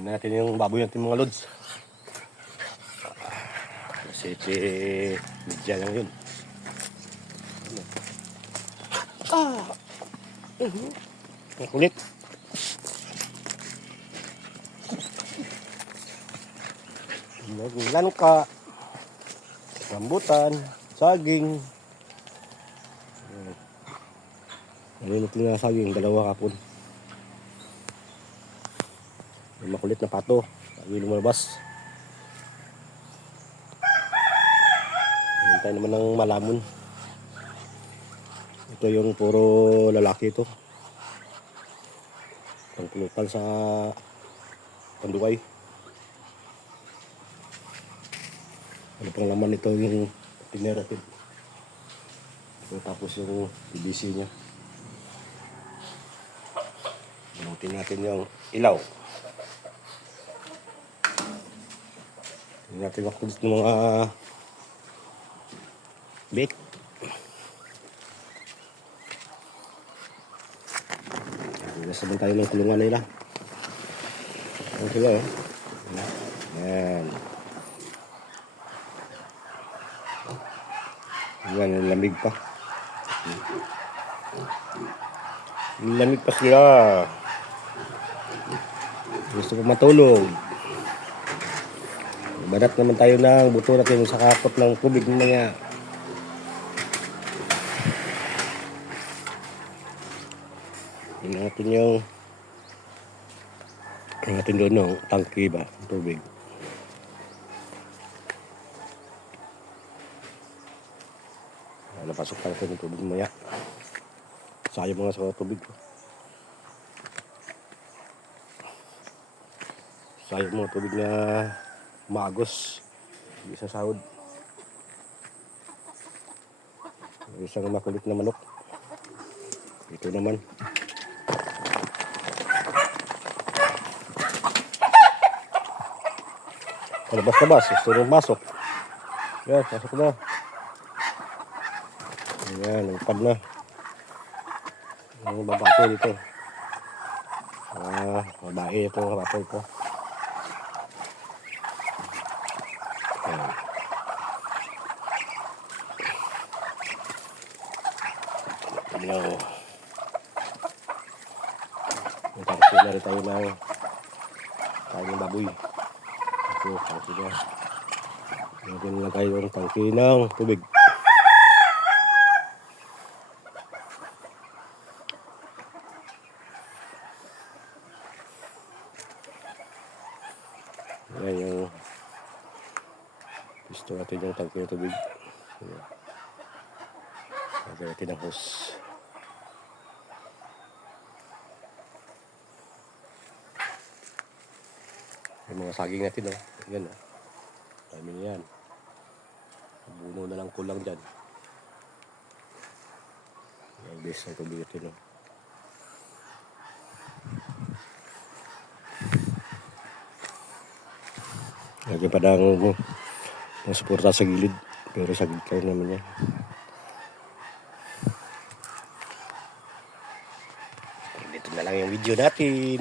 Natin yung baboy natin mga lods. Kasi medya lang yun. Kulit. Langka, rambutan, saging. Ayun natin na saging, dalawa kapon. May makulit na pato. Ayun lumabas. Ayun tayo naman ng malamon. Ito yung puro lalaki ito. Pangpulutan sa Panduay. Ano pang laman ito yung tineratin. Tapos yung PVC nya. Bunutin natin yung ilaw. Tingnan natin makulit ng mga bake. Nasaban tayo ng kulungan nila. Ano sila eh. Ayan. Ayan, lamig pa. Lamig pa sila. Gusto ko matulog. Badat naman tayo ng buto natin sa kapot ng tubig mga. Tingnan natin doon ng tangki ba, tubig. Napasok tayo ng tubig maya. Sayang mga sa tubig. Sayang mga tubig na maagos. Hindi sa sahod. Isang makulit na manok. Ito naman. Labas-labas. Gusto nang masok. Yan, masok na. Ayan, nagpad na. Ang babae dito. Babae ito, babae ito. Ayan. Tingnan mo. Nagkakasya na rin tayo ng baboy. Ito, tangki na. Natin nilagay yung tangki ng tubig. Ayan yung gusto natin yung tangki ng tubig. Lagyan natin ang hose. Yung mga saging natin, oh. Yan, oh. Dami na yan. Buno na lang kulang dyan. Yung base ng tubig natin, oh. Lagyan pa ng suporta sa gilid. Pero sa gilid kayo naman yan. Dito na lang yung video natin.